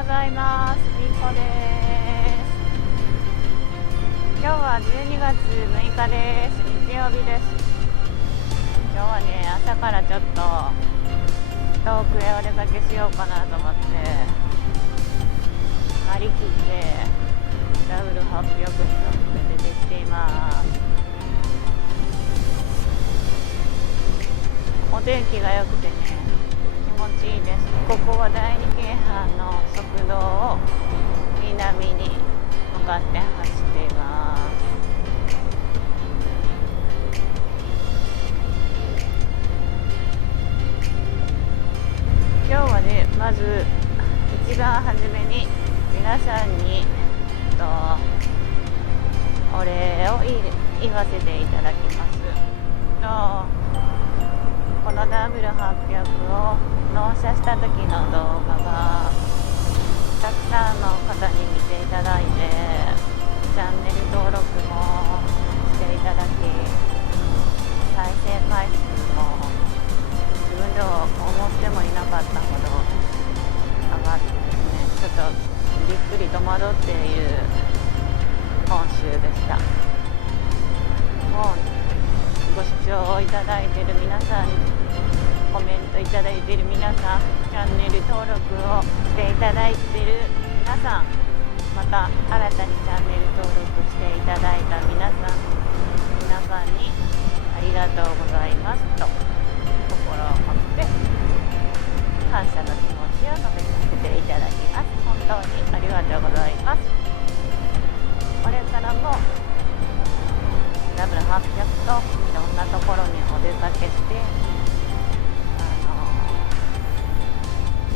ございます。みーこです。今日は12月6日です。日曜日です。今日はね、朝からちょっと遠くへお出かけしようかなと思って張り切ってW800に乗って出てきています。お天気が良くてね、気持ちいいです。ここは第二京阪の側道を南に向かって走っています。今日はね、まず一番初めに皆さんにお礼を言わせていただきます。この W800 を納車した時の動画がたくさんの方に見ていただいて、チャンネル登録もしていただき、再生回数も自分では思ってもいなかったほど上がってですね、ちょっとびっくり戸惑っている今週でした。もうご視聴いただいている皆さん、コメントいただいている皆さん、チャンネル登録をしていただいている皆さん、また新たにチャンネル登録していただいた皆さんにありがとうございますと心を持って感謝の気持ちを述べさせていただきます。本当にありがとうございます。これからもW800 といろんなところにお出かけして、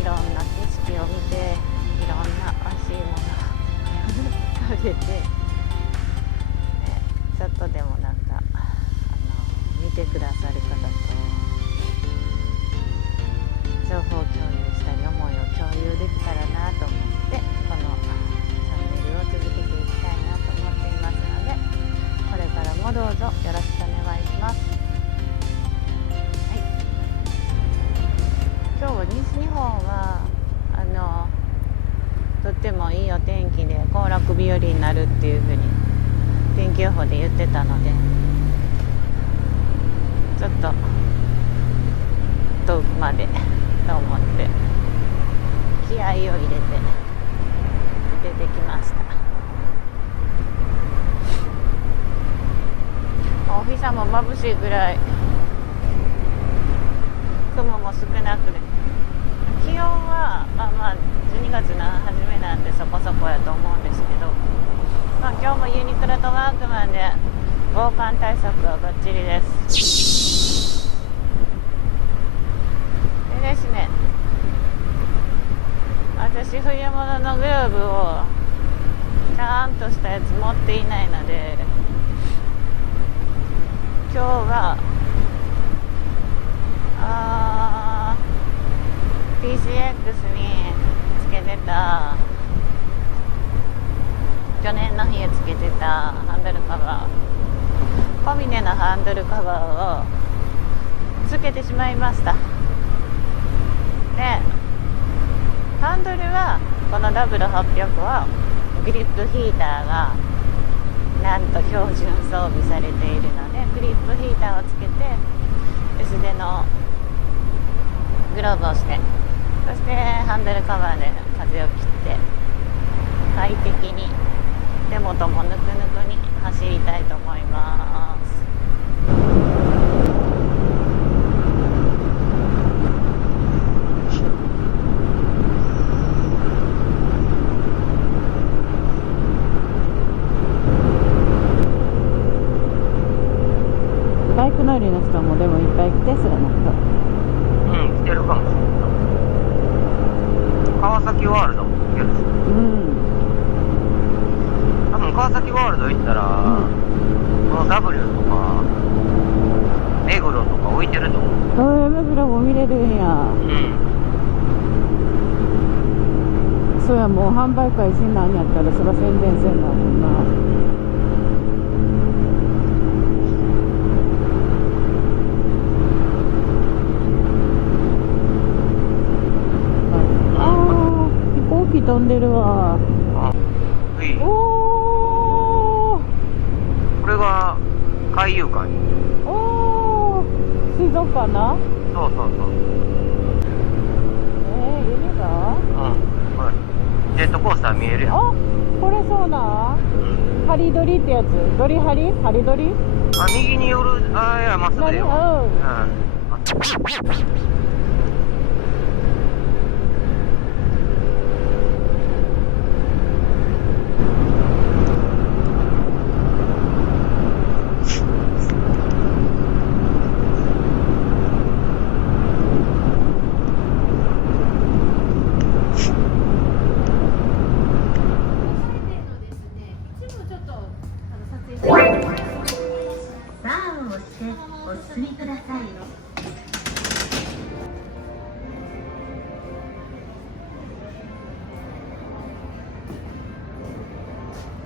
いろんな景色を見て、いろんな美味しいものを食べて、ね、ちょっとでもなんか見てくださる方と情報共有したり、思いを共有できたらなと思って、このチャンネルを続けていきたいなと思っていますので、これからもどうぞよろしくお願いします。はい、今日は西日本はとってもいいお天気で行楽日和になるっていうふうに天気予報で言ってたので、ちょっと遠くまでと思って気合を入れて出てきました。お日様まぶしいぐらい雲も少なくて、気温はまあ12月の初めなんでそこそこやと思うんですけど、今日もユニクロとワークマンで防寒対策はバッチリです。でですね、私冬物のグローブをちゃんとしたやつ持っていないので、今日はPCX につけてた、去年の日へつけてたハンドルカバー、コミネのハンドルカバーをつけてしまいました。で、ハンドルはこの W800 はグリップヒーターがなんと標準装備されているので、グリップヒーターをつけて薄手のグローブをして、そしてハンドルカバーで風を切って快適に手元もぬくぬくに走りたいと思います。バイク乗りの人もでもいっぱい来てそうやな。来てるかもしれない。川崎ワールドも来てるし、多分川崎ワールド行ったら、この W とか目黒とか置いてると思う。目黒も見れるんや。そうや、もう販売会しんなんやったらそら宣伝せんなもんな。機飛んでるわ。いい。おー、これが海遊館。おー、水族館な。そうそうそう。夢が、はい。ジェットコースター見えるやん。あ、これそうな。ハリドリってやつ。ドリハリハリドリ。あ、右に寄る。あ、いや、まっすぐでよ。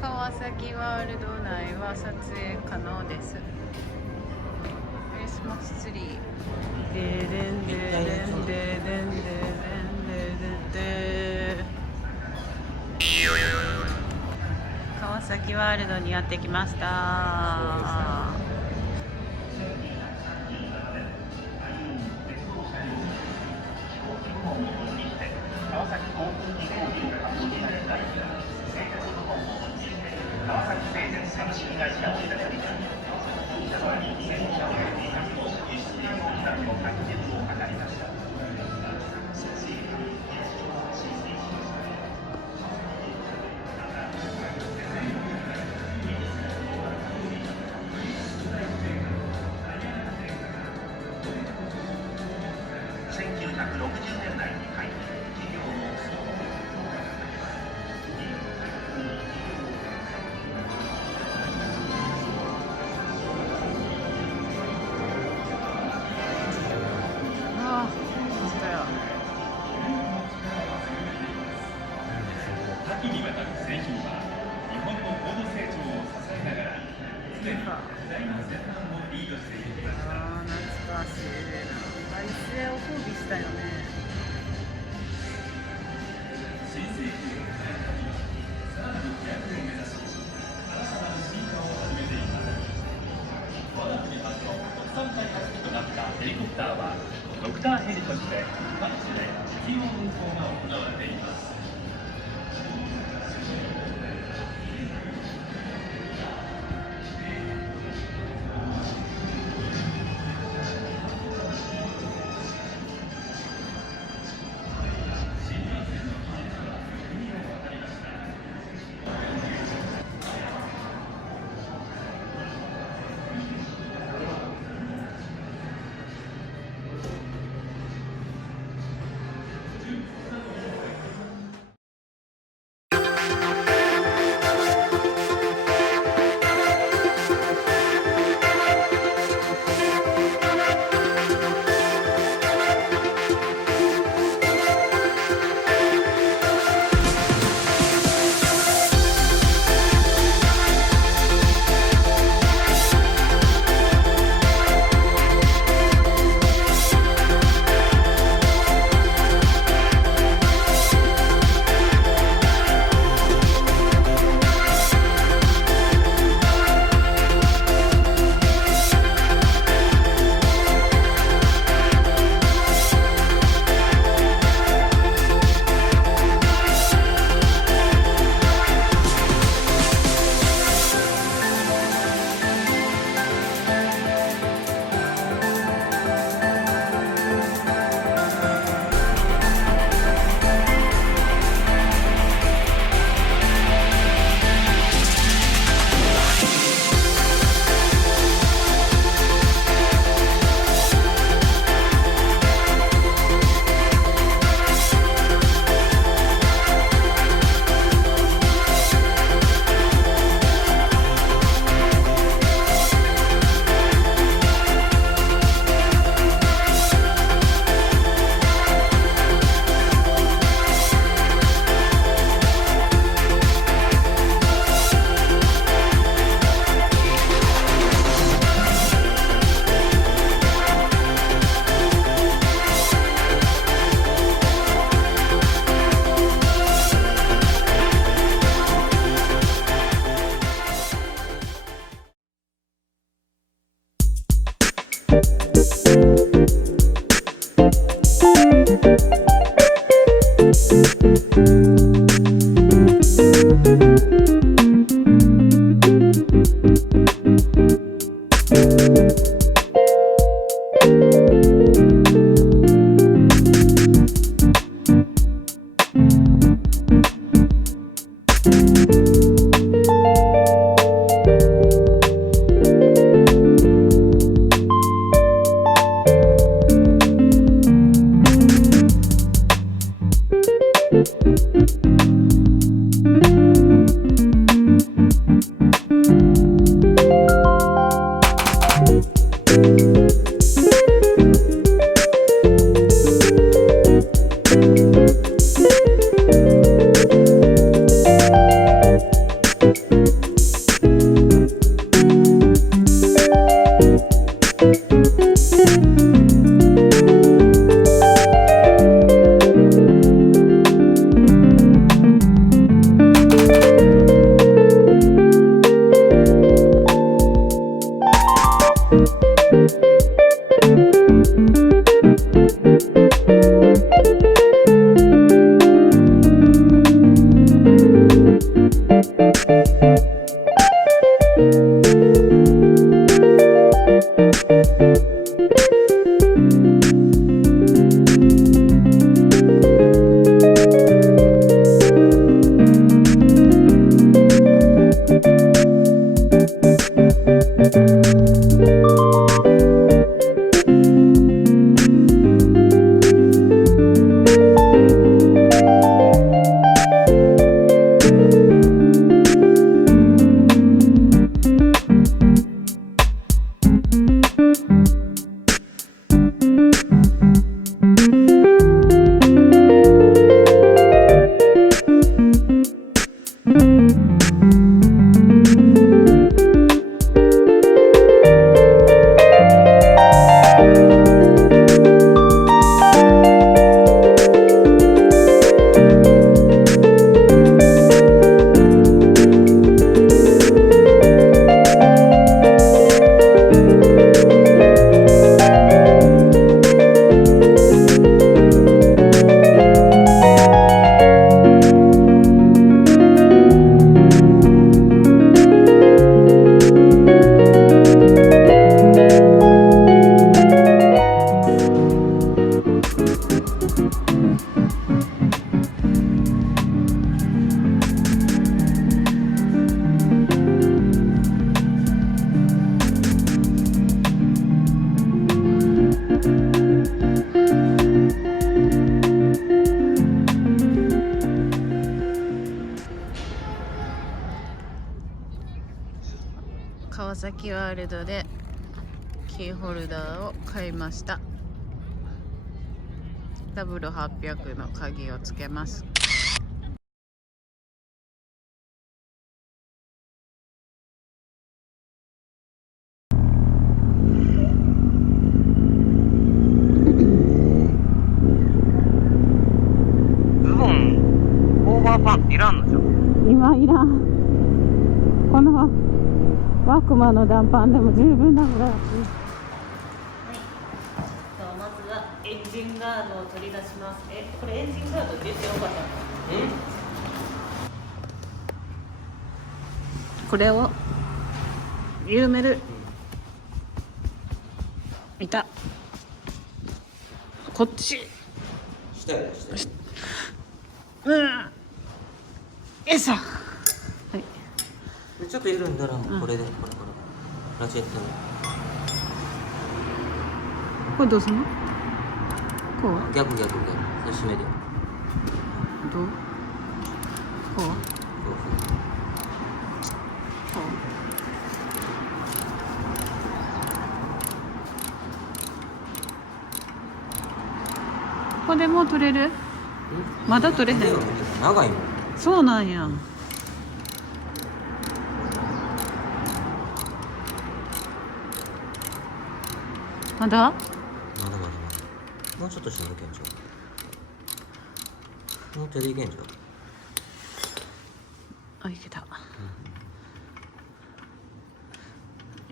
川崎ワールド内は撮影可能です。クリスマスツリー。ででんででんででんででんででんで。川崎ワールドにやってきました。川崎聖地株式会社をいたします。車両に戦車を輸出入国などの確実を図りました。1960年代に入り企業の多岐にわたる製品は日本の高度成長を支えながら常に時代の先端をリードしていきました。懐かしいな。あいつを装備したよね。新製品を開発にさらなる飛躍を目指し新たなる進化を始めています。我が国初の国産開発機となったヘリコプターはドクターヘリとして各地で実用運行が行われています。川崎ワールドでキーホルダーを買いました。 W800 の鍵をつけます。ズボンオーバーパンツいらんのじゃん。今いらん。このワークマンの短パンでも十分なぐらい。まずはエンジンガードを取り出します。これエンジンガードって言ってよかったの？これを緩める。いた。こっち。下や下。えさ。ちょっと緩んだらもうこれで、これラチェットで。これどうすんの？こう？逆。それ締めて。どう？こう？こう？これもう取れる？まだ取れへん。長いの？そうなんや。まだもうちょっとしないといけんちゃう。もう手でいけんちゃう。あ、いけた。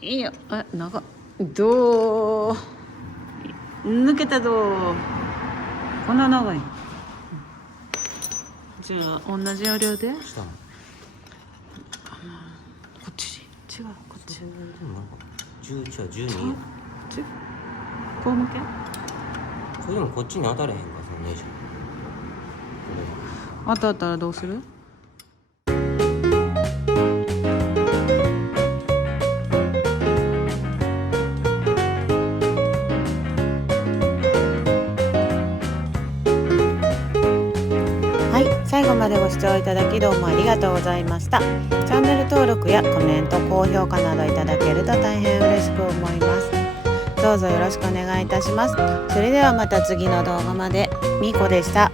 いいよ。長っ。どう抜けたどうこんな長い。じゃあ同じ要領でこっち違うこっち10違う12こう向けそれでもこっちに当たれへんかそのネジ当たったらどうする？最後までご視聴いただきどうもありがとうございました。チャンネル登録やコメント、高評価などいただけると大変嬉しく思います。どうぞよろしくお願いいたします。それではまた次の動画まで。みーこでした。